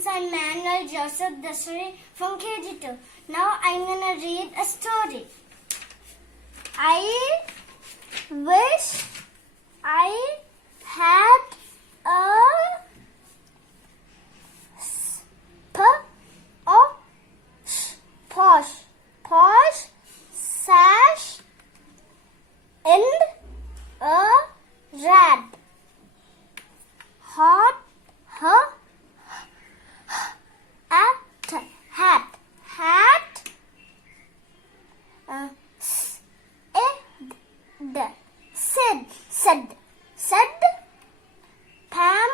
friends, I'm Manuel Joseph Dasari from KG2. Now I'm gonna read a story. I wish I had a posh sash and a rat. Hot hat said Pam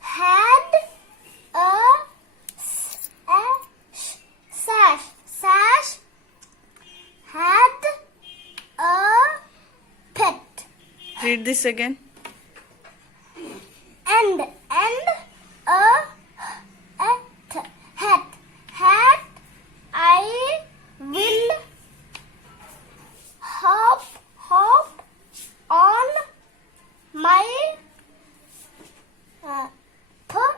had a sash had a pet. Read this again. And a hat I will hop on my pet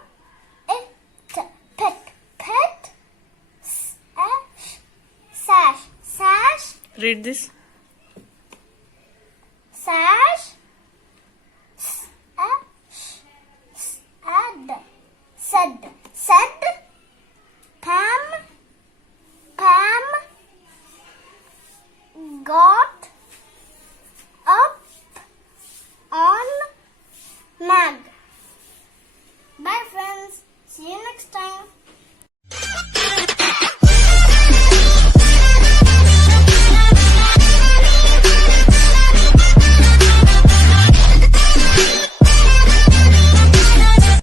sash. Read this.